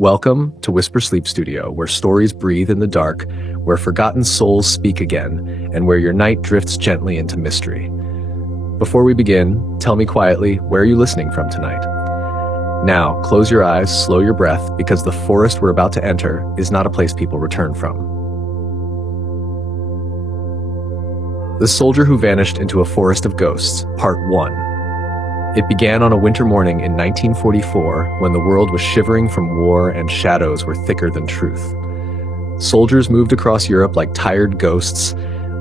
Welcome to Whisper Sleep Studio, where stories breathe in the dark, where forgotten souls speak again, and where your night drifts gently into mystery. Before we begin, tell me quietly, where are you listening from tonight? Now, close your eyes, slow your breath, because the forest we're about to enter is not a place people return from. The Soldier Who Vanished into a Forest of Ghosts, Part 1. It began on a winter morning in 1944 when the world was shivering from war and shadows were thicker than truth. Soldiers moved across Europe like tired ghosts,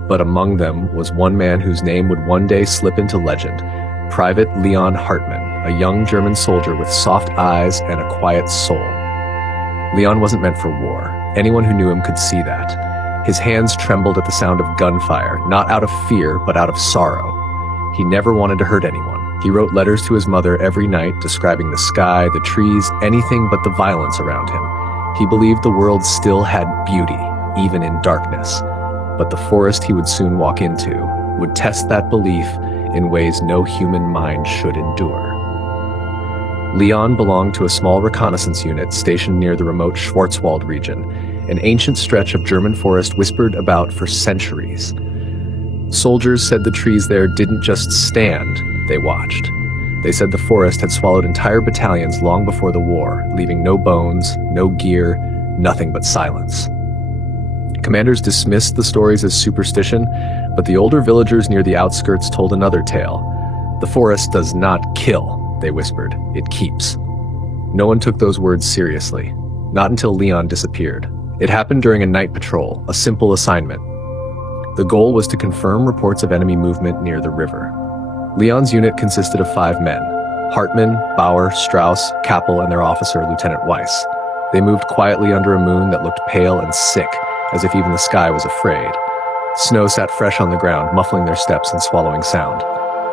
but among them was one man whose name would one day slip into legend, Private Leon Hartmann, a young German soldier with soft eyes and a quiet soul. Leon wasn't meant for war. Anyone who knew him could see that. His hands trembled at the sound of gunfire, not out of fear, but out of sorrow. He never wanted to hurt anyone. He wrote letters to his mother every night describing the sky, the trees, anything but the violence around him. He believed the world still had beauty, even in darkness. But the forest he would soon walk into would test that belief in ways no human mind should endure. Leon belonged to a small reconnaissance unit stationed near the remote Schwarzwald region, an ancient stretch of German forest whispered about for centuries. Soldiers said the trees there didn't just stand, they watched. They said the forest had swallowed entire battalions long before the war, leaving no bones, no gear, nothing but silence. Commanders dismissed the stories as superstition, but the older villagers near the outskirts told another tale. The forest does not kill, they whispered, it keeps. No one took those words seriously, not until Leon disappeared. It happened during a night patrol, a simple assignment. The goal was to confirm reports of enemy movement near the river. Leon's unit consisted of 5 men: Hartmann, Bauer, Strauss, Kappel, and their officer, Lieutenant Weiss. They moved quietly under a moon that looked pale and sick, as if even the sky was afraid. Snow sat fresh on the ground, muffling their steps and swallowing sound.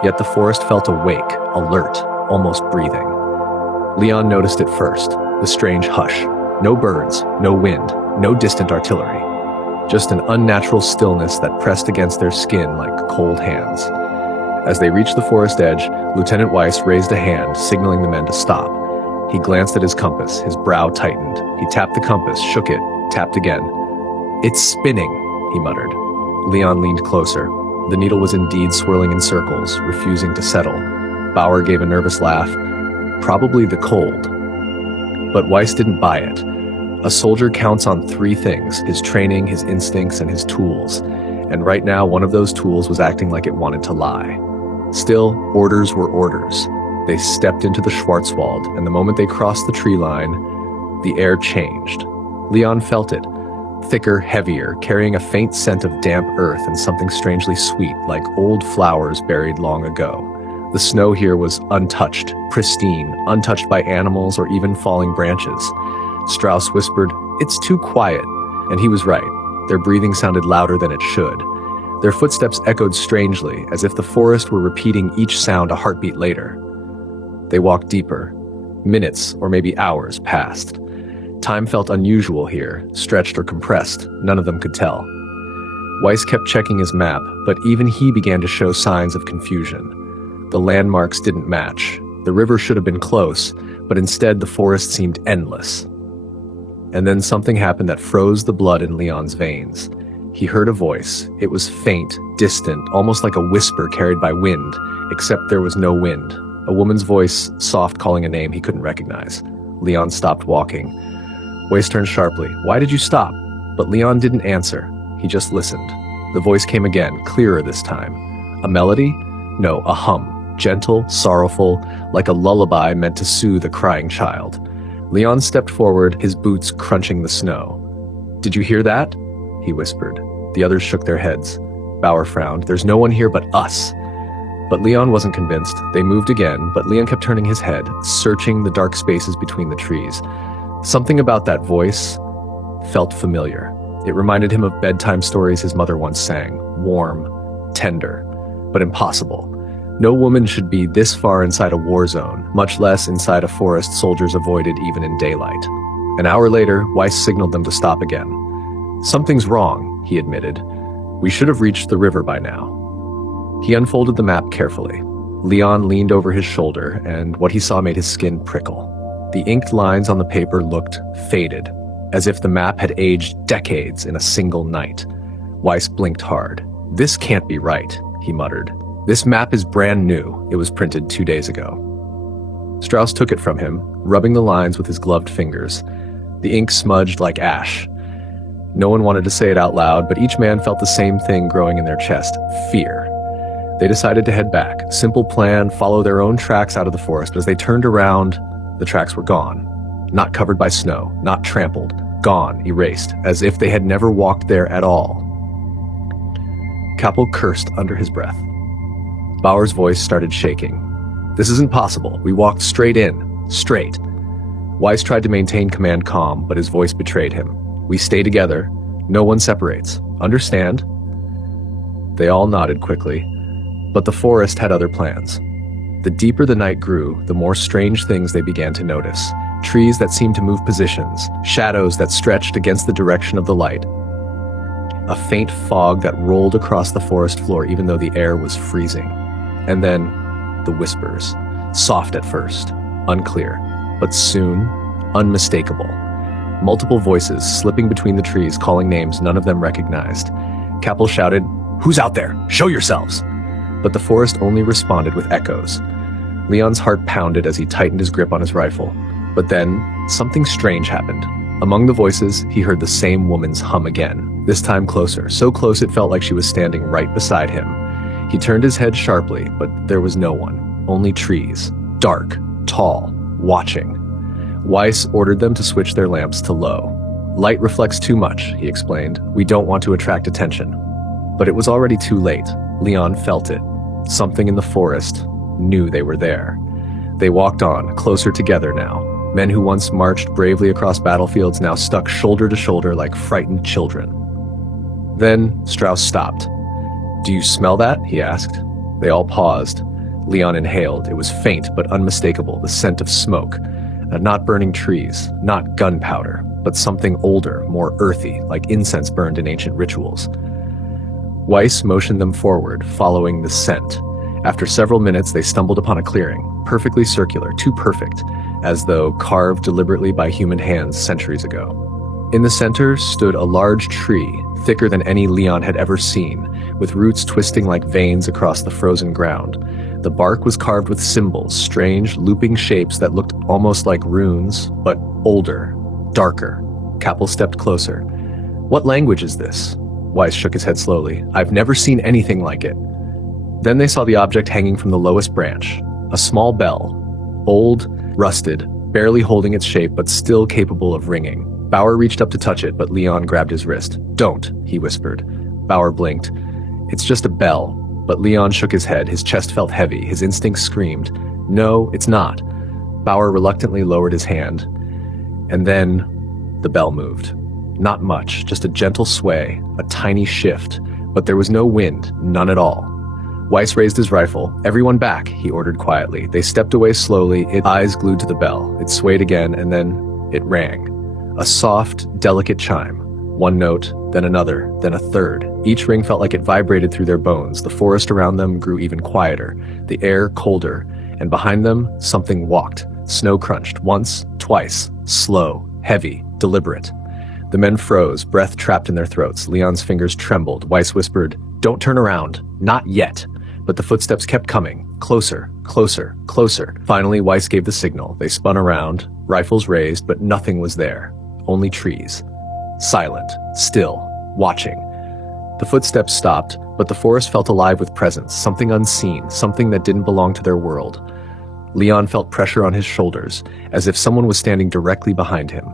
Yet the forest felt awake, alert, almost breathing. Leon noticed it first, the strange hush. No birds, no wind, no distant artillery. Just an unnatural stillness that pressed against their skin like cold hands. As they reached the forest edge, Lieutenant Weiss raised a hand, signaling the men to stop. He glanced at his compass, his brow tightened. He tapped the compass, shook it, tapped again. "It's spinning," he muttered. Leon leaned closer. The needle was indeed swirling in circles, refusing to settle. Bauer gave a nervous laugh. Probably the cold. But Weiss didn't buy it. A soldier counts on 3 things: his training, his instincts, and his tools. And right now, one of those tools was acting like it wanted to lie. Still, orders were orders. They stepped into the Schwarzwald, and the moment they crossed the tree line, the air changed. Leon felt it. Thicker, heavier, carrying a faint scent of damp earth and something strangely sweet, like old flowers buried long ago. The snow here was untouched, pristine, untouched by animals or even falling branches. Strauss whispered, "It's too quiet," and he was right. Their breathing sounded louder than it should. Their footsteps echoed strangely, as if the forest were repeating each sound a heartbeat later. They walked deeper. Minutes, or maybe hours, passed. Time felt unusual here, stretched or compressed, none of them could tell. Weiss kept checking his map, but even he began to show signs of confusion. The landmarks didn't match. The river should have been close, but instead the forest seemed endless. And then something happened that froze the blood in Leon's veins. He heard a voice. It was faint, distant, almost like a whisper carried by wind, except there was no wind. A woman's voice, soft, calling a name he couldn't recognize. Leon stopped walking. Weiss turned sharply. "Why did you stop?" But Leon didn't answer. He just listened. The voice came again, clearer this time. A melody? No, a hum. Gentle, sorrowful, like a lullaby meant to soothe a crying child. Leon stepped forward, his boots crunching the snow. "Did you hear that?" he whispered. The others shook their heads. Bauer frowned. "There's no one here but us." But Leon wasn't convinced. They moved again, but Leon kept turning his head, searching the dark spaces between the trees. Something about that voice felt familiar. It reminded him of bedtime stories his mother once sang. Warm, tender, but impossible. No woman should be this far inside a war zone, much less inside a forest soldiers avoided even in daylight. An hour later, Weiss signaled them to stop again. "Something's wrong," he admitted. "We should have reached the river by now." He unfolded the map carefully. Leon leaned over his shoulder, and what he saw made his skin prickle. The inked lines on the paper looked faded, as if the map had aged decades in a single night. Weiss blinked hard. "This can't be right," he muttered. "This map is brand new. It was printed 2 days ago." Strauss took it from him, rubbing the lines with his gloved fingers. The ink smudged like ash. No one wanted to say it out loud, but each man felt the same thing growing in their chest: fear. They decided to head back. Simple plan, follow their own tracks out of the forest. But as they turned around, the tracks were gone. Not covered by snow, not trampled. Gone, erased, as if they had never walked there at all. Kappel cursed under his breath. Bauer's voice started shaking. "This isn't possible. We walked straight in. Straight." Weiss tried to maintain command calm, but his voice betrayed him. "We stay together. No one separates. Understand?" They all nodded quickly. But the forest had other plans. The deeper the night grew, the more strange things they began to notice. Trees that seemed to move positions, shadows that stretched against the direction of the light. A faint fog that rolled across the forest floor even though the air was freezing. And then, the whispers. Soft at first, unclear, but soon, unmistakable. Multiple voices slipping between the trees, calling names none of them recognized. Kappel shouted, "Who's out there? Show yourselves!" But the forest only responded with echoes. Leon's heart pounded as he tightened his grip on his rifle. But then, something strange happened. Among the voices, he heard the same woman's hum again, this time closer, so close it felt like she was standing right beside him. He turned his head sharply, but there was no one, only trees, dark, tall, watching. Weiss ordered them to switch their lamps to low. "Light reflects too much," he explained. "We don't want to attract attention." But it was already too late. Leon felt it. Something in the forest knew they were there. They walked on, closer together now. Men who once marched bravely across battlefields now stuck shoulder to shoulder like frightened children. Then Strauss stopped. "Do you smell that?" he asked. They all paused. Leon inhaled. It was faint but unmistakable, the scent of smoke. Not burning trees, not gunpowder, but something older, more earthy, like incense burned in ancient rituals. Weiss motioned them forward, following the scent. After several minutes, they stumbled upon a clearing, perfectly circular, too perfect, as though carved deliberately by human hands centuries ago. In the center stood a large tree, thicker than any Leon had ever seen, with roots twisting like veins across the frozen ground. The bark was carved with symbols, strange, looping shapes that looked almost like runes, but older, darker. Kappel stepped closer. "What language is this?" Weiss shook his head slowly. "I've never seen anything like it." Then they saw the object hanging from the lowest branch, a small bell, old, rusted, barely holding its shape but still capable of ringing. Bauer reached up to touch it, but Leon grabbed his wrist. "Don't," he whispered. Bauer blinked. "It's just a bell." But Leon shook his head, his chest felt heavy, his instincts screamed, "No, it's not." Bauer reluctantly lowered his hand, and then the bell moved. Not much, just a gentle sway, a tiny shift, but there was no wind, none at all. Weiss raised his rifle. "Everyone back," he ordered quietly. They stepped away slowly, its eyes glued to the bell. It swayed again, and then it rang. A soft, delicate chime. One note, then another, then a third. Each ring felt like it vibrated through their bones. The forest around them grew even quieter, the air colder, and behind them, something walked. Snow crunched, once, twice, slow, heavy, deliberate. The men froze, breath trapped in their throats. Leon's fingers trembled. Weiss whispered, "Don't turn around. Not yet." But the footsteps kept coming. Closer, closer, closer. Finally, Weiss gave the signal. They spun around, rifles raised, but nothing was there. Only trees. Silent, still, watching. The footsteps stopped, but the forest felt alive with presence, something unseen, something that didn't belong to their world. Leon felt pressure on his shoulders, as if someone was standing directly behind him,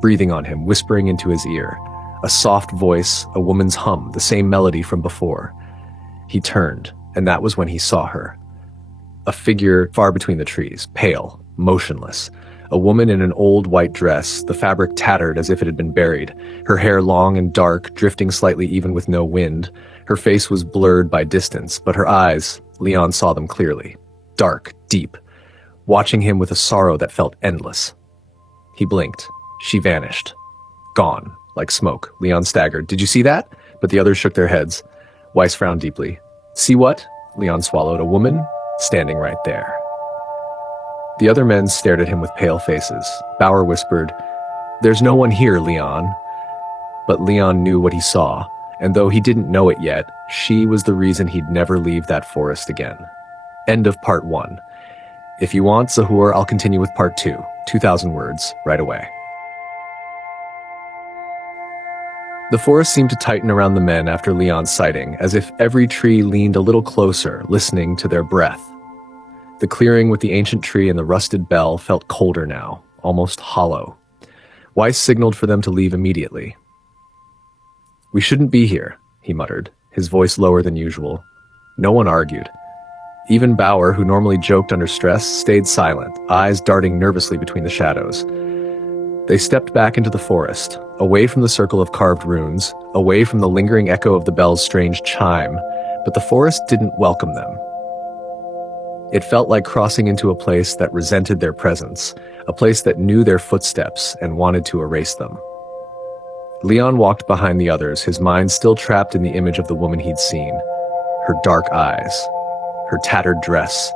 breathing on him, whispering into his ear. A soft voice, a woman's hum, the same melody from before. He turned, and that was when he saw her. A figure far between the trees, pale, motionless. A woman in an old white dress, the fabric tattered as if it had been buried, her hair long and dark, drifting slightly even with no wind. Her face was blurred by distance, but her eyes, Leon saw them clearly. Dark, deep, watching him with a sorrow that felt endless. He blinked. She vanished. Gone, like smoke. Leon staggered. "Did you see that?" But the others shook their heads. Weiss frowned deeply. "See what?" Leon swallowed. "A woman standing right there." The other men stared at him with pale faces. Bauer whispered, "There's no one here, Leon." But Leon knew what he saw, and though he didn't know it yet, she was the reason he'd never leave that forest again. End of part 1. If you want, Zahur, I'll continue with part 2, 2,000 words, right away. The forest seemed to tighten around the men after Leon's sighting, as if every tree leaned a little closer, listening to their breath. The clearing with the ancient tree and the rusted bell felt colder now, almost hollow. Weiss signaled for them to leave immediately. "We shouldn't be here," he muttered, his voice lower than usual. No one argued. Even Bauer, who normally joked under stress, stayed silent, eyes darting nervously between the shadows. They stepped back into the forest, away from the circle of carved runes, away from the lingering echo of the bell's strange chime, but the forest didn't welcome them. It felt like crossing into a place that resented their presence, a place that knew their footsteps and wanted to erase them. Leon walked behind the others, his mind still trapped in the image of the woman he'd seen. Her dark eyes, her tattered dress,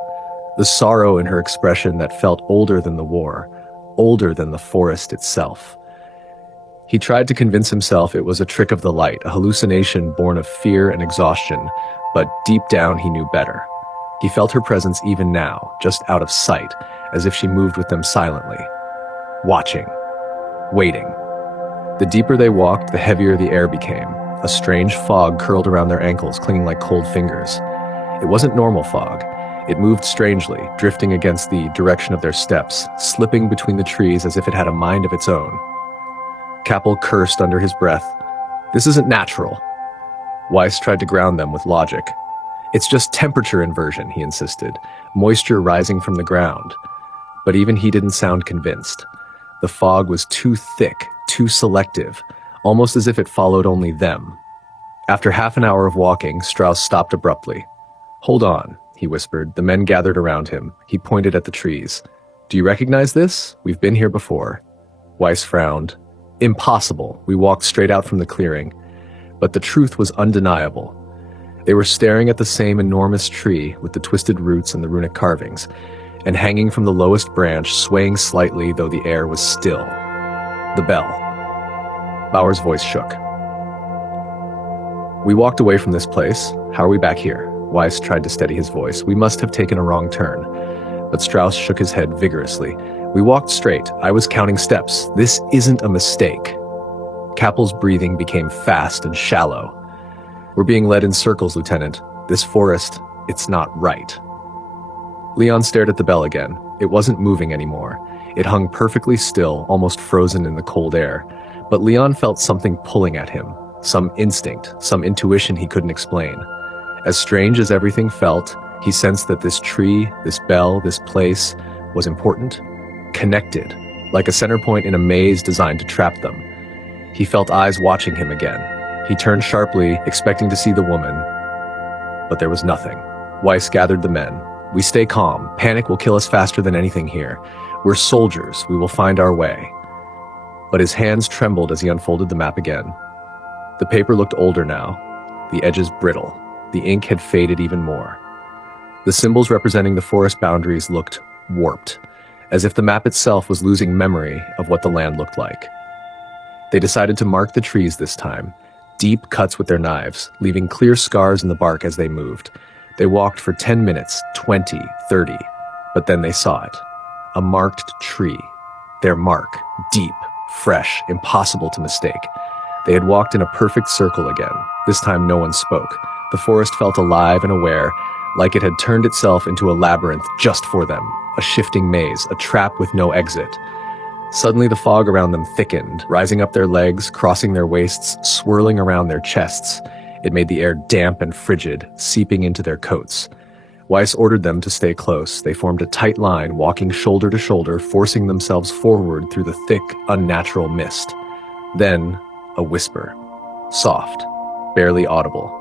the sorrow in her expression that felt older than the war, older than the forest itself. He tried to convince himself it was a trick of the light, a hallucination born of fear and exhaustion, but deep down he knew better. He felt her presence even now, just out of sight, as if she moved with them silently. Watching. Waiting. The deeper they walked, the heavier the air became. A strange fog curled around their ankles, clinging like cold fingers. It wasn't normal fog. It moved strangely, drifting against the direction of their steps, slipping between the trees as if it had a mind of its own. Kappel cursed under his breath. "This isn't natural." Weiss tried to ground them with logic. "It's just temperature inversion," he insisted, moisture rising from the ground. But even he didn't sound convinced. The fog was too thick, too selective, almost as if it followed only them. After half an hour of walking, Strauss stopped abruptly. "Hold on," he whispered. The men gathered around him. He pointed at the trees. "Do you recognize this? We've been here before." Weiss frowned. "Impossible." We walked straight out from the clearing. But the truth was undeniable. They were staring at the same enormous tree with the twisted roots and the runic carvings, and hanging from the lowest branch, swaying slightly though the air was still. The bell. Bauer's voice shook. "We walked away from this place. How are we back here?" Weiss tried to steady his voice. "We must have taken a wrong turn." But Strauss shook his head vigorously. "We walked straight. I was counting steps. This isn't a mistake." Kappel's breathing became fast and shallow. "We're being led in circles, Lieutenant. This forest, it's not right." Leon stared at the bell again. It wasn't moving anymore. It hung perfectly still, almost frozen in the cold air. But Leon felt something pulling at him. Some instinct, some intuition he couldn't explain. As strange as everything felt, he sensed that this tree, this bell, this place was important, connected, like a center point in a maze designed to trap them. He felt eyes watching him again. He turned sharply, expecting to see the woman, but there was nothing. Weiss gathered the men. "We stay calm. Panic will kill us faster than anything here. We're soldiers. We will find our way." But his hands trembled as he unfolded the map again. The paper looked older now, the edges brittle. The ink had faded even more. The symbols representing the forest boundaries looked warped, as if the map itself was losing memory of what the land looked like. They decided to mark the trees this time, deep cuts with their knives, leaving clear scars in the bark as they moved. They walked for 10 minutes, 20, 30, but then they saw it. A marked tree. Their mark, deep, fresh, impossible to mistake. They had walked in a perfect circle again. This time no one spoke. The forest felt alive and aware, like it had turned itself into a labyrinth just for them, a shifting maze, a trap with no exit. Suddenly the fog around them thickened, rising up their legs, crossing their waists, swirling around their chests. It made the air damp and frigid, seeping into their coats. Weiss ordered them to stay close. They formed a tight line, walking shoulder to shoulder, forcing themselves forward through the thick, unnatural mist. Then, a whisper. Soft, barely audible.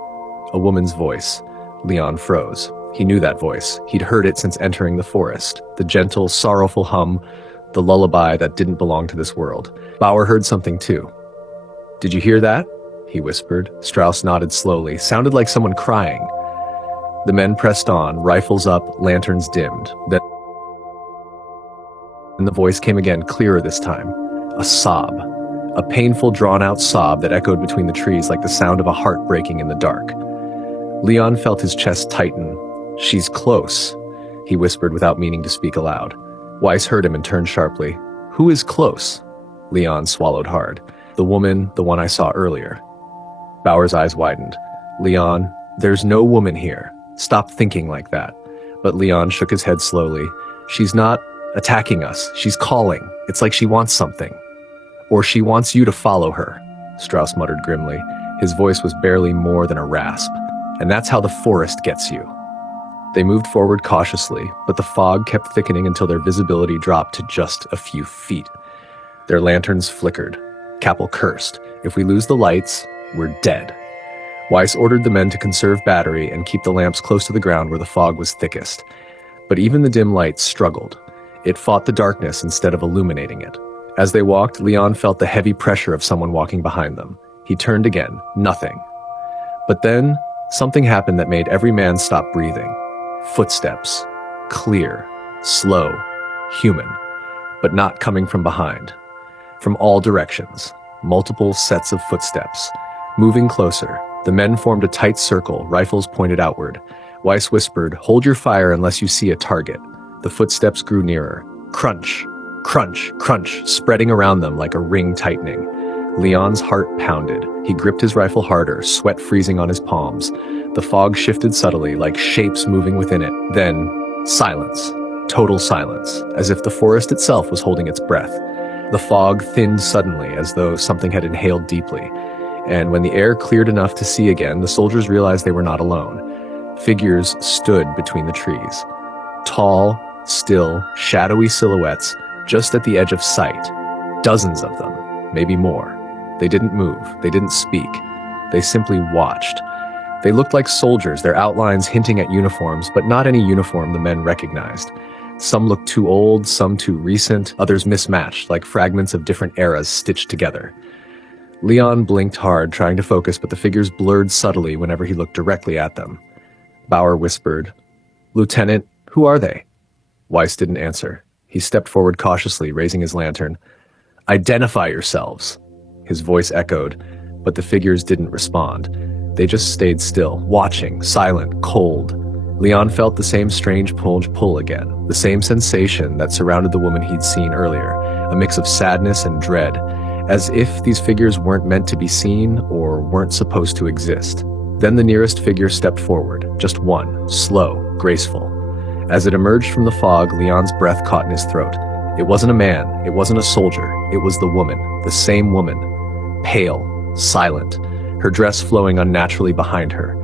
A woman's voice. Leon froze. He knew that voice. He'd heard it since entering the forest. The gentle, sorrowful hum, the lullaby that didn't belong to this world. Bauer heard something too. "Did you hear that?" he whispered. Strauss nodded slowly. Sounded like someone crying. The men pressed on, rifles up, lanterns dimmed. Then And the voice came again, clearer this time. A sob. A painful, drawn-out sob that echoed between the trees like the sound of a heart breaking in the dark. Leon felt his chest tighten. "She's close," he whispered without meaning to speak aloud. Weiss heard him and turned sharply. "Who is close?" Leon swallowed hard. "The woman, the one I saw earlier." Bauer's eyes widened. "Leon, there's no woman here. Stop thinking like that." But Leon shook his head slowly. "She's not attacking us. She's calling. It's like she wants something. Or she wants you to follow her," Strauss muttered grimly. His voice was barely more than a rasp. "And that's how the forest gets you." They moved forward cautiously, but the fog kept thickening until their visibility dropped to just a few feet. Their lanterns flickered. Capel cursed. "If we lose the lights, we're dead." Weiss ordered the men to conserve battery and keep the lamps close to the ground where the fog was thickest. But even the dim light struggled. It fought the darkness instead of illuminating it. As they walked, Leon felt the heavy pressure of someone walking behind them. He turned again. Nothing. But then, something happened that made every man stop breathing. Footsteps. Clear. Slow. Human. But not coming from behind. From all directions. Multiple sets of footsteps. Moving closer, the men formed a tight circle, rifles pointed outward. Weiss whispered, "Hold your fire unless you see a target." The footsteps grew nearer. Crunch. Crunch, crunch, spreading around them like a ring tightening. Leon's heart pounded. He gripped his rifle harder, sweat freezing on his palms. The fog shifted subtly, like shapes moving within it. Then, silence. Total silence, as if the forest itself was holding its breath. The fog thinned suddenly, as though something had inhaled deeply. And when the air cleared enough to see again, the soldiers realized they were not alone. Figures stood between the trees. Tall, still, shadowy silhouettes, just at the edge of sight. Dozens of them, maybe more. They didn't move, they didn't speak. They simply watched. They looked like soldiers, their outlines hinting at uniforms, but not any uniform the men recognized. Some looked too old, some too recent, others mismatched, like fragments of different eras stitched together. Leon blinked hard, trying to focus, but the figures blurred subtly whenever he looked directly at them. Bauer whispered, "Lieutenant, who are they?" Weiss didn't answer. He stepped forward cautiously, raising his lantern. "Identify yourselves." His voice echoed, but the figures didn't respond. They just stayed still, watching, silent, cold. Leon felt the same strange pull again, the same sensation that surrounded the woman he'd seen earlier, a mix of sadness and dread, as if these figures weren't meant to be seen or weren't supposed to exist. Then the nearest figure stepped forward, just one, slow, graceful. As it emerged from the fog, Leon's breath caught in his throat. It wasn't a man, it wasn't a soldier, it was the woman, the same woman. Pale, silent, her dress flowing unnaturally behind her.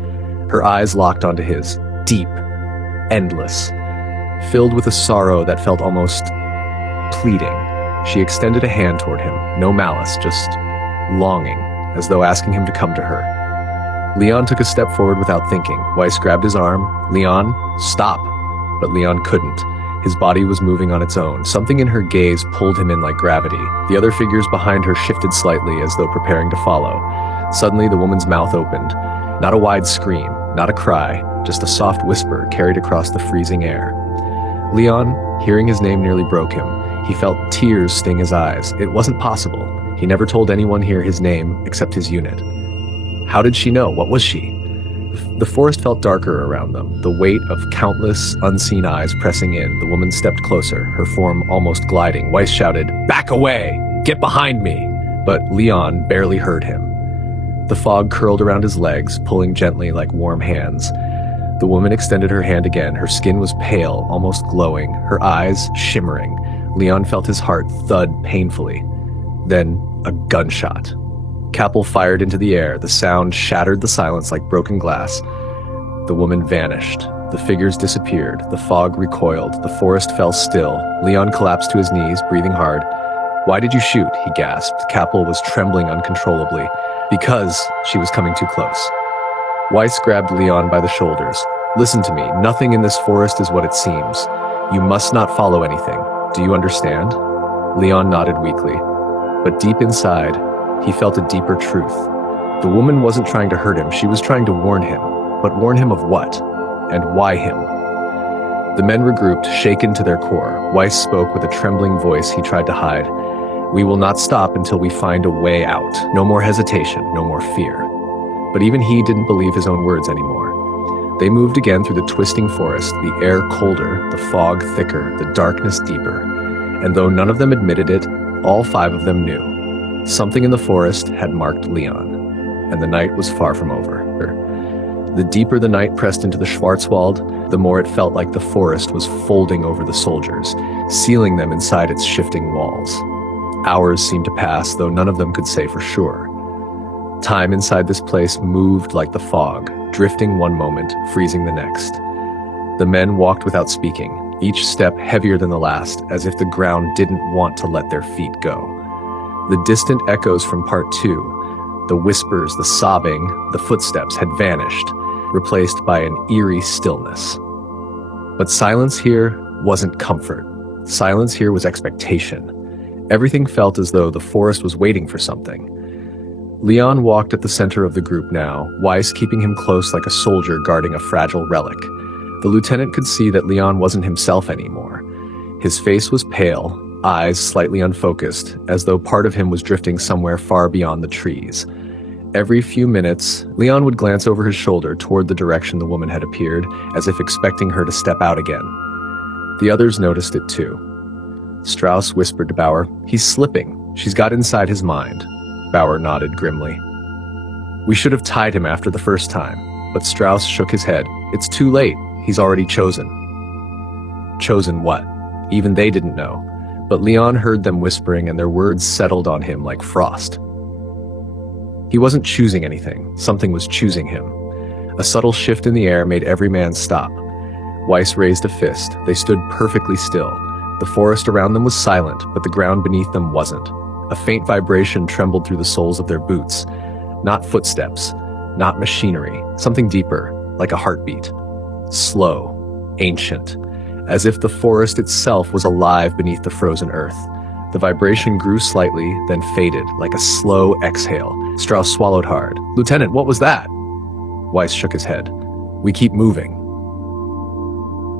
Her eyes locked onto his, deep, endless, filled with a sorrow that felt almost pleading. She extended a hand toward him, no malice, just longing, as though asking him to come to her. Leon took a step forward without thinking. Weiss grabbed his arm. "Leon, stop." But Leon couldn't. His body was moving on its own. Something in her gaze pulled him in like gravity. The other figures behind her shifted slightly as though preparing to follow. Suddenly, the woman's mouth opened. Not a wide scream, not a cry, just a soft whisper carried across the freezing air. Leon, hearing his name, nearly broke him. He felt tears sting his eyes. It wasn't possible. He never told anyone here his name except his unit. How did she know? What was she? The forest felt darker around them, the weight of countless unseen eyes pressing in. The woman stepped closer, her form almost gliding. Weiss shouted, "Back away! Get behind me!" But Leon barely heard him. The fog curled around his legs, pulling gently like warm hands. The woman extended her hand again. Her skin was pale, almost glowing, her eyes shimmering. Leon felt his heart thud painfully. Then a gunshot. Capel fired into the air. The sound shattered the silence like broken glass. The woman vanished. The figures disappeared. The fog recoiled. The forest fell still. Leon collapsed to his knees, breathing hard. "Why did you shoot?" he gasped. Capel was trembling uncontrollably. "Because she was coming too close." Weiss grabbed Leon by the shoulders. "Listen to me. Nothing in this forest is what it seems. You must not follow anything. Do you understand?" Leon nodded weakly. But deep inside, he felt a deeper truth. The woman wasn't trying to hurt him. She was trying to warn him. But warn him of what? And why him? The men regrouped, shaken to their core. Weiss spoke with a trembling voice he tried to hide. "We will not stop until we find a way out. No more hesitation, no more fear." But even he didn't believe his own words anymore. They moved again through the twisting forest, the air colder, the fog thicker, the darkness deeper. And though none of them admitted it, all 5 of them knew. Something in the forest had marked Leon, and the night was far from over. The deeper the night pressed into the Schwarzwald, the more it felt like the forest was folding over the soldiers, sealing them inside its shifting walls. Hours seemed to pass, though none of them could say for sure. Time inside this place moved like the fog, drifting one moment, freezing the next. The men walked without speaking, each step heavier than the last, as if the ground didn't want to let their feet go. The distant echoes from part 2, the whispers, the sobbing, the footsteps had vanished, replaced by an eerie stillness. But silence here wasn't comfort. Silence here was expectation. Everything felt as though the forest was waiting for something. Leon walked at the center of the group now, Weiss keeping him close like a soldier guarding a fragile relic. The lieutenant could see that Leon wasn't himself anymore. His face was pale, eyes slightly unfocused, as though part of him was drifting somewhere far beyond the trees. Every few minutes, Leon would glance over his shoulder toward the direction the woman had appeared, as if expecting her to step out again. The others noticed it too. Strauss whispered to Bauer, "He's slipping. She's got inside his mind." Bauer nodded grimly. "We should have tied him after the first time." But Strauss shook his head. "It's too late. He's already chosen." Chosen what? Even they didn't know. But Leon heard them whispering, and their words settled on him like frost. He wasn't choosing anything. Something was choosing him. A subtle shift in the air made every man stop. Weiss raised a fist. They stood perfectly still. The forest around them was silent, but the ground beneath them wasn't. A faint vibration trembled through the soles of their boots. Not footsteps, not machinery, something deeper, like a heartbeat. Slow, ancient, as if the forest itself was alive beneath the frozen earth. The vibration grew slightly, then faded, like a slow exhale. Strauss swallowed hard. "Lieutenant, what was that?" Weiss shook his head. "We keep moving."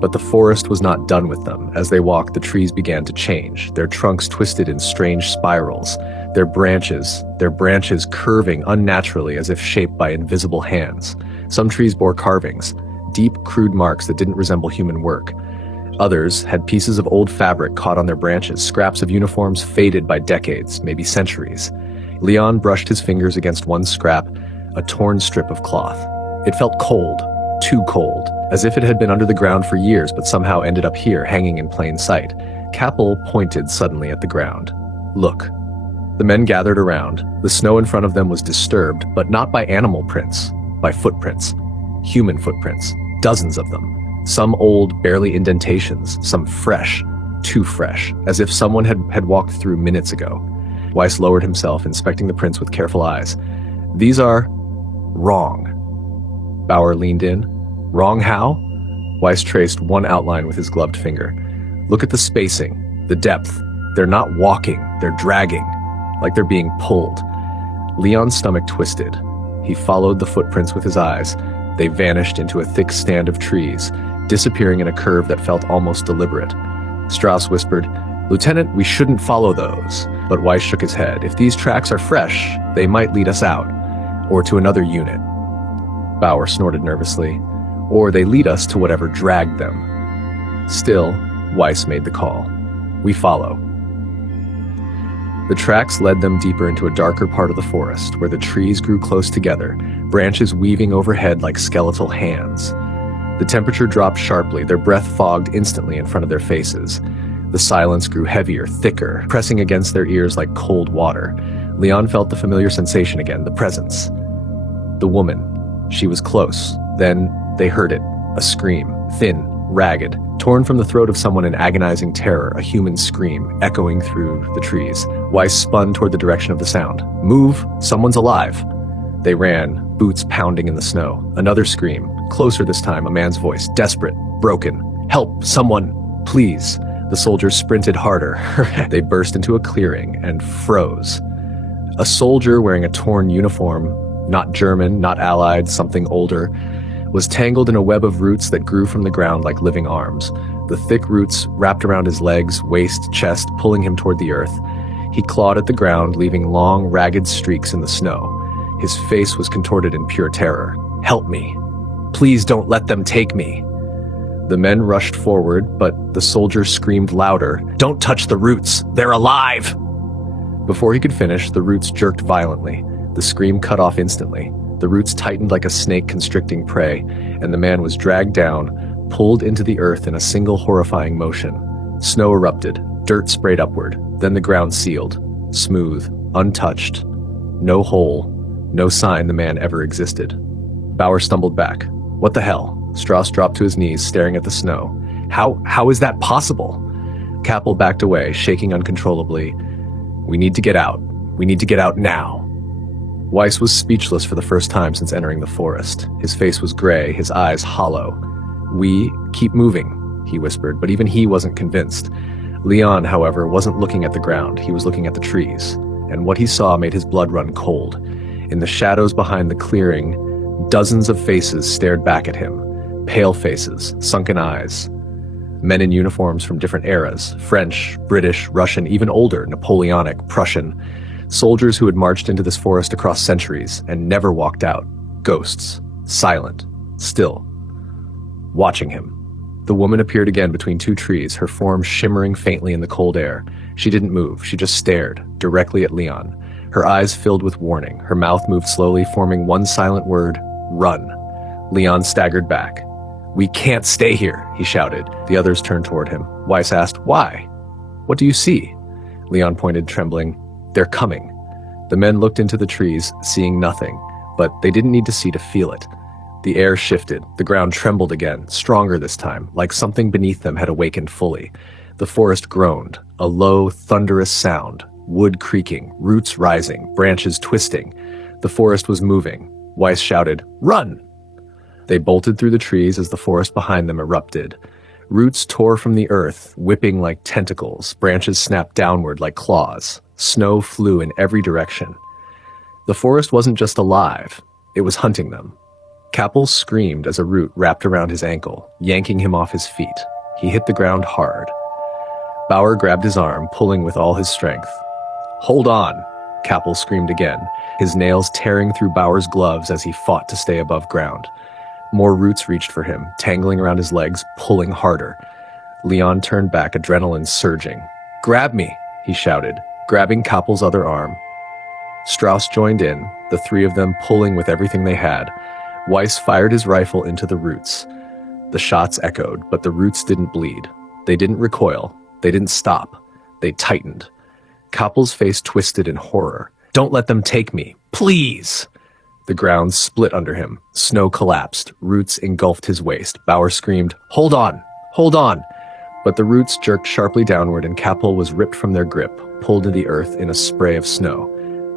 But the forest was not done with them. As they walked, the trees began to change, their trunks twisted in strange spirals, their branches curving unnaturally as if shaped by invisible hands. Some trees bore carvings, deep, crude marks that didn't resemble human work. Others had pieces of old fabric caught on their branches, scraps of uniforms faded by decades, maybe centuries. Leon brushed his fingers against one scrap, a torn strip of cloth. It felt cold, too cold, as if it had been under the ground for years but somehow ended up here, hanging in plain sight. Kappel pointed suddenly at the ground. "Look." The men gathered around. The snow in front of them was disturbed, but not by animal prints, by footprints. Human footprints, dozens of them. Some old, barely indentations, some fresh, too fresh, as if someone had walked through minutes ago. Weiss lowered himself, inspecting the prints with careful eyes. "These are wrong." Bauer leaned in. "Wrong how?" Weiss traced one outline with his gloved finger. "Look at the spacing, the depth. They're not walking, they're dragging, like they're being pulled." Leon's stomach twisted. He followed the footprints with his eyes. They vanished into a thick stand of trees, disappearing in a curve that felt almost deliberate. Strauss whispered, "Lieutenant, we shouldn't follow those." But Weiss shook his head. "If these tracks are fresh, they might lead us out, or to another unit." Bauer snorted nervously. "Or they lead us to whatever dragged them." Still, Weiss made the call. "We follow." The tracks led them deeper into a darker part of the forest, where the trees grew close together, branches weaving overhead like skeletal hands. The temperature dropped sharply, their breath fogged instantly in front of their faces. The silence grew heavier, thicker, pressing against their ears like cold water. Leon felt the familiar sensation again, the presence. The woman. She was close. Then they heard it, a scream, thin, ragged, torn from the throat of someone in agonizing terror, a human scream, echoing through the trees. Weiss spun toward the direction of the sound. "Move! Someone's alive!" They ran, boots pounding in the snow. Another scream, closer this time, a man's voice, desperate, broken. "Help! Someone! Please!" The soldiers sprinted harder. They burst into a clearing and froze. A soldier wearing a torn uniform, not German, not Allied, something older, was tangled in a web of roots that grew from the ground like living arms. The thick roots wrapped around his legs, waist, chest, pulling him toward the earth. He clawed at the ground, leaving long, ragged streaks in the snow. His face was contorted in pure terror. "Help me. Please don't let them take me." The men rushed forward, but the soldier screamed louder, "Don't touch the roots! They're alive!" Before he could finish, the roots jerked violently. The scream cut off instantly. The roots tightened like a snake constricting prey, and the man was dragged down, pulled into the earth in a single horrifying motion. Snow erupted, dirt sprayed upward, then the ground sealed, smooth, untouched. No hole, no sign the man ever existed. Bauer stumbled back. "What the hell?" Strauss dropped to his knees, staring at the snow. How is that possible?" Kappel backed away, shaking uncontrollably. "We need to get out. We need to get out now." Weiss was speechless for the first time since entering the forest. His face was gray, his eyes hollow. "We keep moving," he whispered, but even he wasn't convinced. Leon, however, wasn't looking at the ground. He was looking at the trees, and what he saw made his blood run cold. In the shadows behind the clearing, dozens of faces stared back at him. Pale faces, sunken eyes. Men in uniforms from different eras, French, British, Russian, even older, Napoleonic, Prussian. Soldiers who had marched into this forest across centuries and never walked out. Ghosts, silent, still, watching him. The woman appeared again between two trees, her form shimmering faintly in the cold air. She didn't move, she just stared, directly at Leon. Her eyes filled with warning, her mouth moved slowly, forming one silent word, "Run." Leon staggered back. "We can't stay here," he shouted. The others turned toward him. Weiss asked, "Why? What do you see?" Leon pointed, trembling. "They're coming." The men looked into the trees, seeing nothing, but they didn't need to see to feel it. The air shifted, the ground trembled again, stronger this time, like something beneath them had awakened fully. The forest groaned, a low, thunderous sound, wood creaking, roots rising, branches twisting. The forest was moving. Weiss shouted, "Run!" They bolted through the trees as the forest behind them erupted. Roots tore from the earth, whipping like tentacles, branches snapped downward like claws. Snow flew in every direction. The forest wasn't just alive, it was hunting them. Kappel screamed as a root wrapped around his ankle, yanking him off his feet. He hit the ground hard. Bauer grabbed his arm, pulling with all his strength. "Hold on," Kappel screamed again, his nails tearing through Bauer's gloves as he fought to stay above ground. More roots reached for him, tangling around his legs, pulling harder. Leon turned back, adrenaline surging. "Grab me," he shouted, grabbing Kappel's other arm. Strauss joined in, the three of them pulling with everything they had. Weiss fired his rifle into the roots. The shots echoed, but the roots didn't bleed. They didn't recoil. They didn't stop. They tightened. Kappel's face twisted in horror. "Don't let them take me. Please!" The ground split under him. Snow collapsed. Roots engulfed his waist. Bauer screamed, "Hold on! Hold on!" But the roots jerked sharply downward and Kappel was ripped from their grip, pulled to the earth in a spray of snow.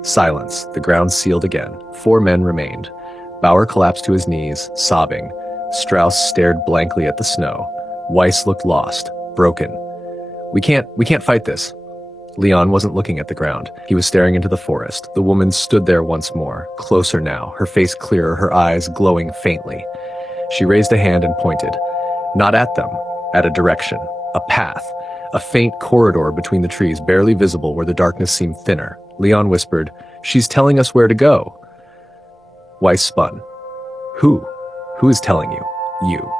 Silence. The ground sealed again. 4 men remained. Bauer collapsed to his knees, sobbing. Strauss stared blankly at the snow. Weiss looked lost, broken. We can't fight this." Leon wasn't looking at the ground. He was staring into the forest. The woman stood there once more, closer now, her face clearer, her eyes glowing faintly. She raised a hand and pointed. Not at them, at a direction, a path, a faint corridor between the trees, barely visible where the darkness seemed thinner. Leon whispered, "She's telling us where to go." Weiss spun. Who? Who is telling you? You.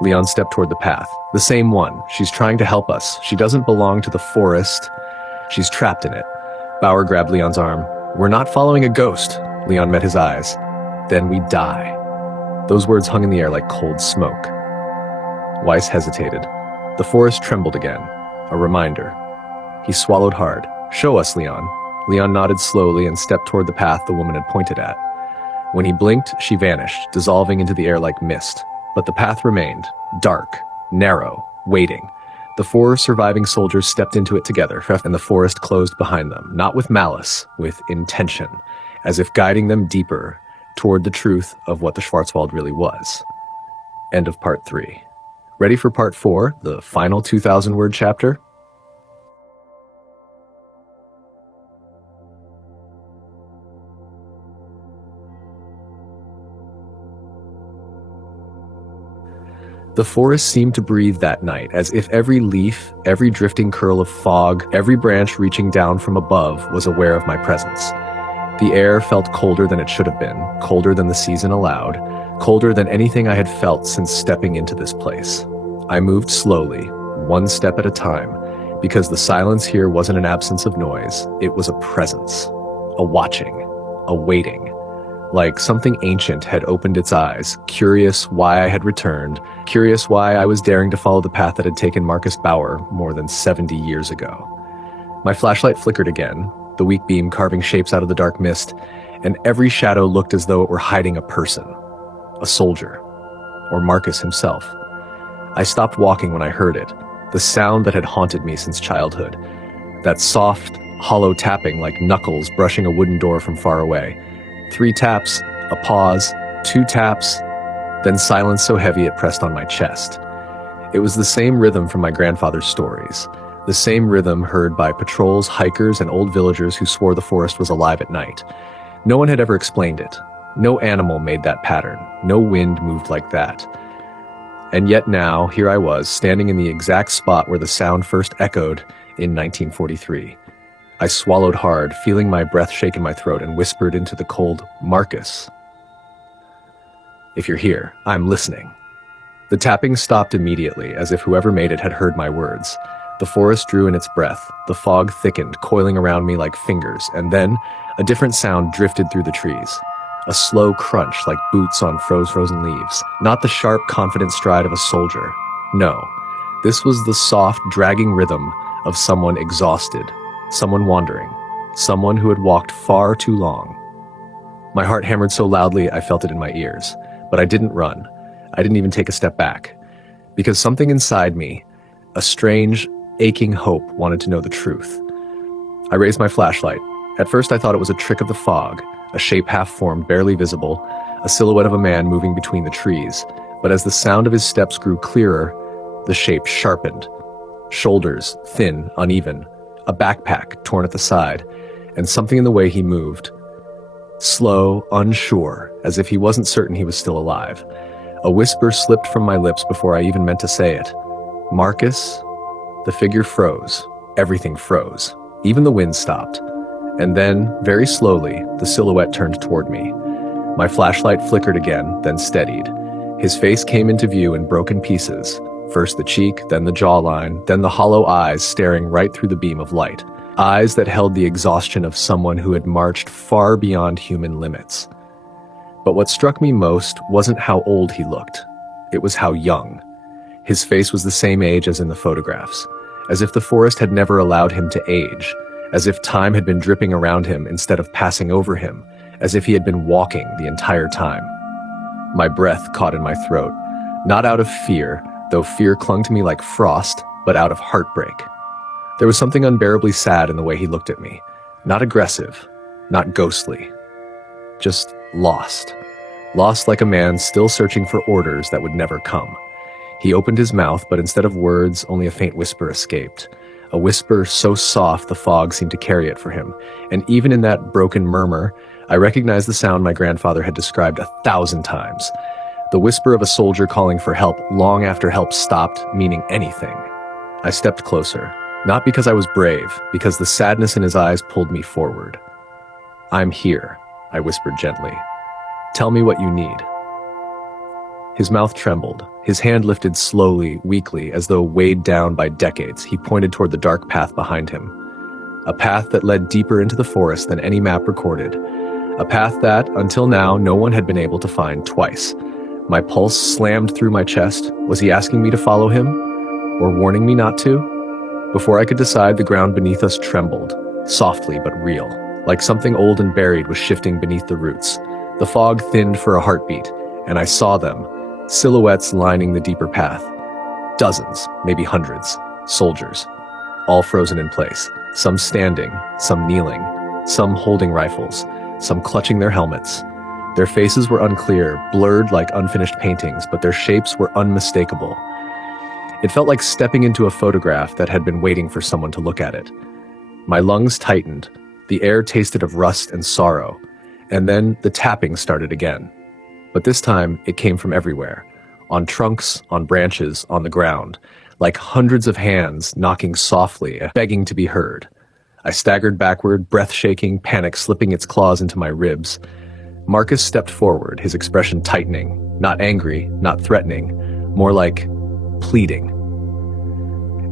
Leon stepped toward the path. The same one. She's trying to help us. She doesn't belong to the forest. She's trapped in it. Bauer grabbed Leon's arm. "We're not following a ghost." Leon met his eyes. "Then we die." Those words hung in the air like cold smoke. Weiss hesitated. The forest trembled again. A reminder. He swallowed hard. "Show us, Leon." Leon nodded slowly and stepped toward the path the woman had pointed at. When he blinked, she vanished, dissolving into the air like mist. But the path remained, dark, narrow, waiting. The 4 surviving soldiers stepped into it together, and the forest closed behind them, not with malice, with intention, as if guiding them deeper toward the truth of what the Schwarzwald really was. End of part 3. Ready for part 4, the final 2,000-word chapter? The forest seemed to breathe that night, as if every leaf, every drifting curl of fog, every branch reaching down from above was aware of my presence. The air felt colder than it should have been, colder than the season allowed, colder than anything I had felt since stepping into this place. I moved slowly, one step at a time, because the silence here wasn't an absence of noise, it was a presence, a watching, a waiting. Like something ancient had opened its eyes, curious why I had returned, curious why I was daring to follow the path that had taken Marcus Bauer more than 70 years ago. My flashlight flickered again, the weak beam carving shapes out of the dark mist, and every shadow looked as though it were hiding a person, a soldier, or Marcus himself. I stopped walking when I heard it, the sound that had haunted me since childhood, that soft, hollow tapping like knuckles brushing a wooden door from far away. 3 taps, a pause, 2 taps, then silence so heavy it pressed on my chest. It was the same rhythm from my grandfather's stories, the same rhythm heard by patrols, hikers, and old villagers who swore the forest was alive at night. No one had ever explained it. No animal made that pattern. No wind moved like that. And yet now, here I was, standing in the exact spot where the sound first echoed in 1943. I swallowed hard, feeling my breath shake in my throat, and whispered into the cold, "Marcus, if you're here, I'm listening." The tapping stopped immediately, as if whoever made it had heard my words. The forest drew in its breath, the fog thickened, coiling around me like fingers, and then a different sound drifted through the trees. A slow crunch like boots on frozen leaves, not the sharp, confident stride of a soldier. No, this was the soft, dragging rhythm of someone exhausted, someone wandering, someone who had walked far too long. My heart hammered so loudly I felt it in my ears, but I didn't run. I didn't even take a step back, because something inside me, a strange, aching hope, wanted to know the truth. I raised my flashlight. At first I thought it was a trick of the fog, a shape half-formed, barely visible, a silhouette of a man moving between the trees, but as the sound of his steps grew clearer, the shape sharpened. Shoulders, thin, uneven, a backpack torn at the side, and something in the way he moved. Slow, unsure, as if he wasn't certain he was still alive. A whisper slipped from my lips before I even meant to say it. "Marcus?" The figure froze. Everything froze. Even the wind stopped. And then, very slowly, the silhouette turned toward me. My flashlight flickered again, then steadied. His face came into view in broken pieces. First the cheek, then the jawline, then the hollow eyes staring right through the beam of light. Eyes that held the exhaustion of someone who had marched far beyond human limits. But what struck me most wasn't how old he looked. It was how young. His face was the same age as in the photographs, as if the forest had never allowed him to age, as if time had been dripping around him instead of passing over him, as if he had been walking the entire time. My breath caught in my throat, not out of fear, though fear clung to me like frost, but out of heartbreak. There was something unbearably sad in the way he looked at me, not aggressive, not ghostly, just lost. Lost like a man still searching for orders that would never come. He opened his mouth, but instead of words, only a faint whisper escaped. A whisper so soft the fog seemed to carry it for him, and even in that broken murmur, I recognized the sound my grandfather had described 1,000 times. The whisper of a soldier calling for help long after help stopped meaning anything. I stepped closer, not because I was brave, because the sadness in his eyes pulled me forward. "I'm here," I whispered gently. "Tell me what you need." His mouth trembled. His hand lifted slowly, weakly, as though weighed down by decades. He pointed toward the dark path behind him. A path that led deeper into the forest than any map recorded. A path that, until now, no one had been able to find twice. My pulse slammed through my chest. Was he asking me to follow him? Or warning me not to? Before I could decide, the ground beneath us trembled, softly but real, like something old and buried was shifting beneath the roots. The fog thinned for a heartbeat, and I saw them, silhouettes lining the deeper path. Dozens, maybe hundreds, soldiers, all frozen in place, some standing, some kneeling, some holding rifles, some clutching their helmets. Their faces were unclear, blurred like unfinished paintings, but their shapes were unmistakable. It felt like stepping into a photograph that had been waiting for someone to look at it. My lungs tightened, the air tasted of rust and sorrow, and then the tapping started again. But this time, it came from everywhere. on trunks, on branches, on the ground, like hundreds of hands knocking softly, begging to be heard. I staggered backward, breath shaking, panic slipping its claws into my ribs. Marcus stepped forward, his expression tightening, not angry, not threatening, more like pleading.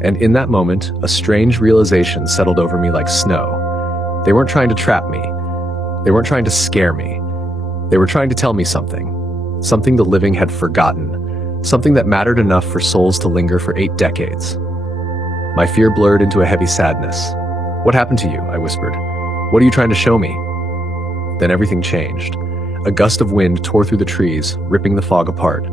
And in that moment, a strange realization settled over me like snow. They weren't trying to trap me. They weren't trying to scare me. They were trying to tell me something the living had forgotten, something that mattered enough for souls to linger for 8 decades. My fear blurred into a heavy sadness. "What happened to you?" I whispered. "What are you trying to show me?" Then everything changed. A gust of wind tore through the trees, ripping the fog apart.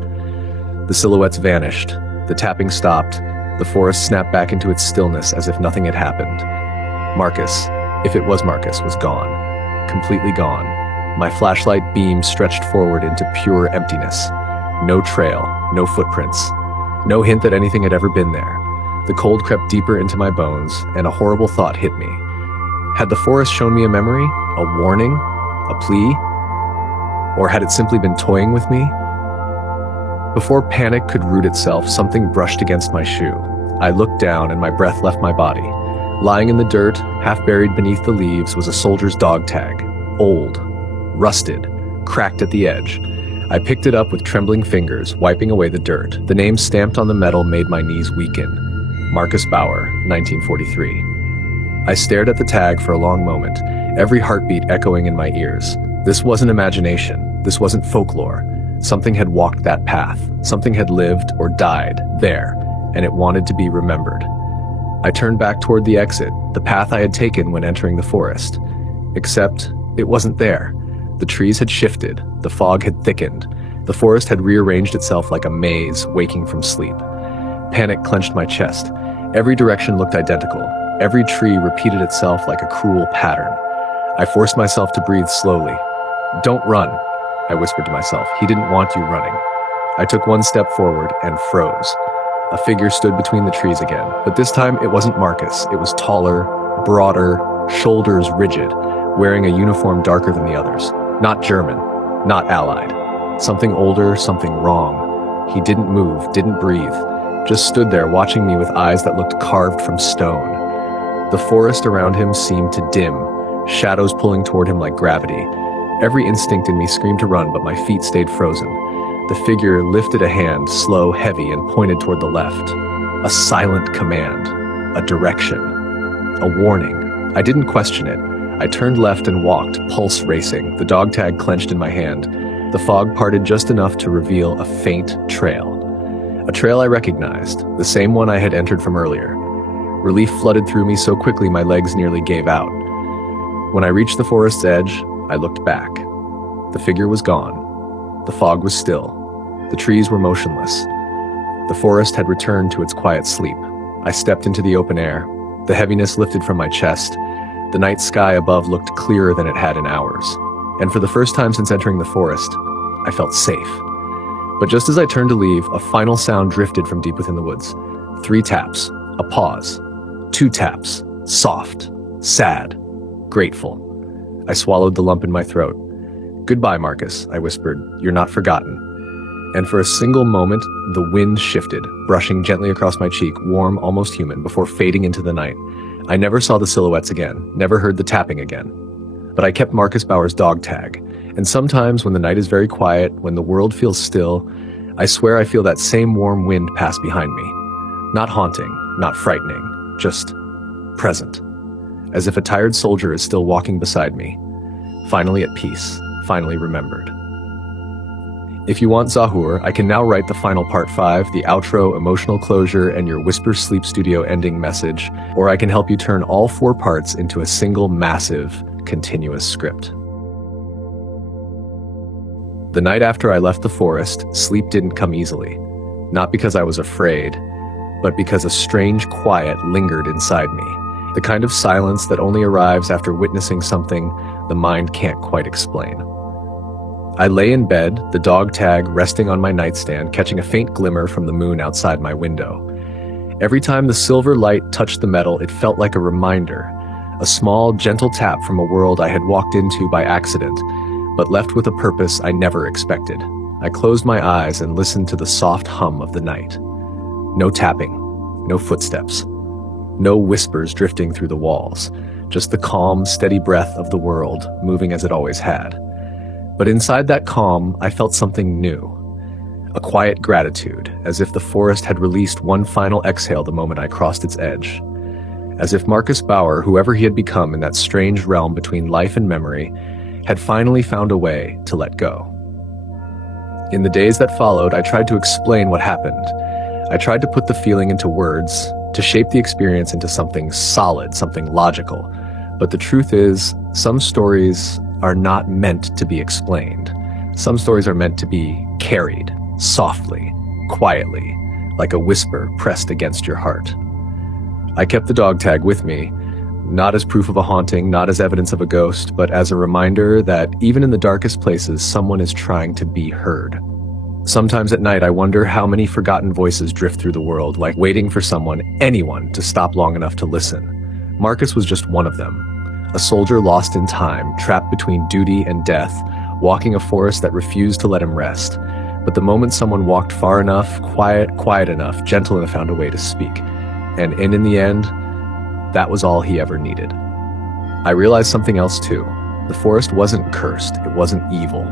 The silhouettes vanished. The tapping stopped. The forest snapped back into its stillness as if nothing had happened. Marcus, if it was Marcus, was gone. Completely gone. My flashlight beam stretched forward into pure emptiness. No trail, no footprints. No hint that anything had ever been there. The cold crept deeper into my bones, and a horrible thought hit me. Had the forest shown me a memory? A warning? A plea? Or had it simply been toying with me? Before panic could root itself, something brushed against my shoe. I looked down and my breath left my body. Lying in the dirt, half buried beneath the leaves, was a soldier's dog tag. Old, rusted, cracked at the edge. I picked it up with trembling fingers, wiping away the dirt. The name stamped on the metal made my knees weaken. Marcus Bauer, 1943. I stared at the tag for a long moment, every heartbeat echoing in my ears. This wasn't imagination. This wasn't folklore. Something had walked that path. Something had lived or died there, and it wanted to be remembered. I turned back toward the exit, the path I had taken when entering the forest. Except, it wasn't there. The trees had shifted, the fog had thickened, the forest had rearranged itself like a maze waking from sleep. Panic clenched my chest. Every direction looked identical. Every tree repeated itself like a cruel pattern. I forced myself to breathe slowly. "Don't run," I whispered to myself. "He didn't want you running." I took one step forward and froze. A figure stood between the trees again, but this time it wasn't Marcus. It was taller, broader, shoulders rigid, wearing a uniform darker than the others. Not German, not Allied. Something older, something wrong. He didn't move, didn't breathe, just stood there watching me with eyes that looked carved from stone. The forest around him seemed to dim, shadows pulling toward him like gravity. Every instinct in me screamed to run, but my feet stayed frozen. The figure lifted a hand, slow, heavy, and pointed toward the left. A silent command, a direction, a warning. I didn't question it. I turned left and walked, pulse racing, the dog tag clenched in my hand. The fog parted just enough to reveal a faint trail. A trail I recognized, the same one I had entered from earlier. Relief flooded through me so quickly my legs nearly gave out. When I reached the forest's edge, I looked back. The figure was gone. The fog was still. The trees were motionless. The forest had returned to its quiet sleep. I stepped into the open air. The heaviness lifted from my chest. The night sky above looked clearer than it had in hours. And for the first time since entering the forest, I felt safe. But just as I turned to leave, a final sound drifted from deep within the woods. 3 taps, a pause, 2 taps, soft, sad, grateful. I swallowed the lump in my throat. "Goodbye, Marcus," I whispered. "You're not forgotten." And for a single moment, the wind shifted, brushing gently across my cheek, warm, almost human, before fading into the night. I never saw the silhouettes again, never heard the tapping again. But I kept Marcus Bauer's dog tag, and sometimes when the night is very quiet, when the world feels still, I swear I feel that same warm wind pass behind me. Not haunting, not frightening, just present. As if a tired soldier is still walking beside me, finally at peace, finally remembered. If you want Zahur, I can now write the final part 5, the outro, emotional closure, and your Whisper Sleep Studio ending message, or I can help you turn all 4 parts into a single massive, continuous script. The night after I left the forest, sleep didn't come easily. Not because I was afraid, but because a strange quiet lingered inside me. The kind of silence that only arrives after witnessing something the mind can't quite explain. I lay in bed, the dog tag resting on my nightstand, catching a faint glimmer from the moon outside my window. Every time the silver light touched the metal, it felt like a reminder, a small, gentle tap from a world I had walked into by accident, but left with a purpose I never expected. I closed my eyes and listened to the soft hum of the night. No tapping, no footsteps, no whispers drifting through the walls, just the calm, steady breath of the world moving as it always had. But inside that calm, I felt something new. A quiet gratitude, as if the forest had released one final exhale the moment I crossed its edge. As if Marcus Bauer, whoever he had become in that strange realm between life and memory, had finally found a way to let go. In the days that followed, I tried to explain what happened. I tried to put the feeling into words, to shape the experience into something solid, something logical. But the truth is, some stories are not meant to be explained. Some stories are meant to be carried, softly, quietly, like a whisper pressed against your heart. I kept the dog tag with me, not as proof of a haunting, not as evidence of a ghost, but as a reminder that even in the darkest places, someone is trying to be heard. Sometimes at night, I wonder how many forgotten voices drift through the world, like waiting for someone, anyone, to stop long enough to listen. Marcus was just one of them. A soldier lost in time, trapped between duty and death, walking a forest that refused to let him rest. But the moment someone walked far enough, quiet enough, gentle enough, found a way to speak. And in the end, that was all he ever needed. I realized something else too. The forest wasn't cursed, it wasn't evil.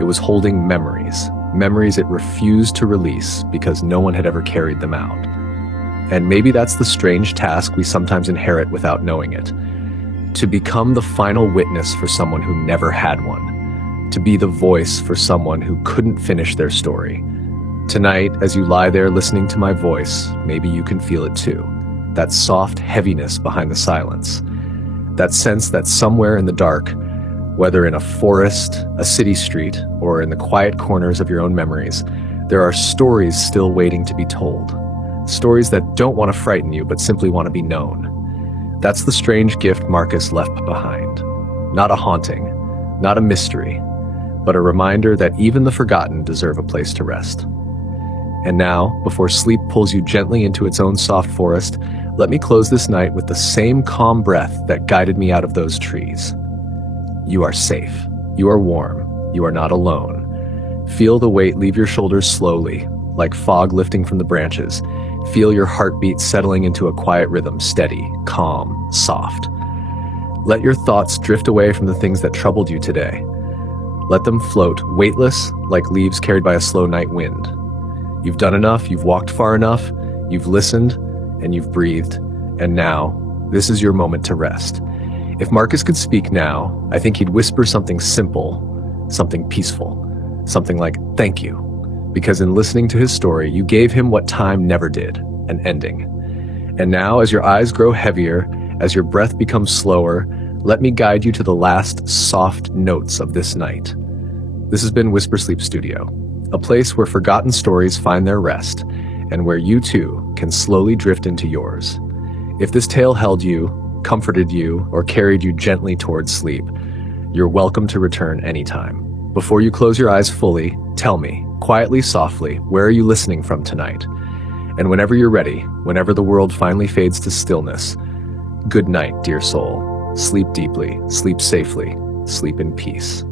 It was holding memories. Memories it refused to release because no one had ever carried them out. And maybe that's the strange task we sometimes inherit without knowing it. To become the final witness for someone who never had one. To be the voice for someone who couldn't finish their story. Tonight, as you lie there listening to my voice, maybe you can feel it too. That soft heaviness behind the silence. That sense that somewhere in the dark, whether in a forest, a city street, or in the quiet corners of your own memories, there are stories still waiting to be told. Stories that don't want to frighten you, but simply want to be known. That's the strange gift Marcus left behind. Not a haunting, not a mystery, but a reminder that even the forgotten deserve a place to rest. And now, before sleep pulls you gently into its own soft forest, let me close this night with the same calm breath that guided me out of those trees. You are safe. You are warm. You are not alone. Feel the weight leave your shoulders slowly, like fog lifting from the branches. Feel your heartbeat settling into a quiet rhythm, steady, calm, soft. Let your thoughts drift away from the things that troubled you today. Let them float, weightless, like leaves carried by a slow night wind. You've done enough, you've walked far enough, you've listened, and you've breathed, and now, this is your moment to rest. If Marcus could speak now, I think he'd whisper something simple, something peaceful, something like, "Thank you," because in listening to his story, you gave him what time never did, an ending. And now, as your eyes grow heavier, as your breath becomes slower, let me guide you to the last soft notes of this night. This has been Whisper Sleep Studio, a place where forgotten stories find their rest, and where you too can slowly drift into yours. If this tale held you, comforted you, or carried you gently towards sleep, you're welcome to return anytime. Before you close your eyes fully, tell me, quietly, softly, where are you listening from tonight? And whenever you're ready, whenever the world finally fades to stillness, good night, dear soul. Sleep deeply, sleep safely, sleep in peace.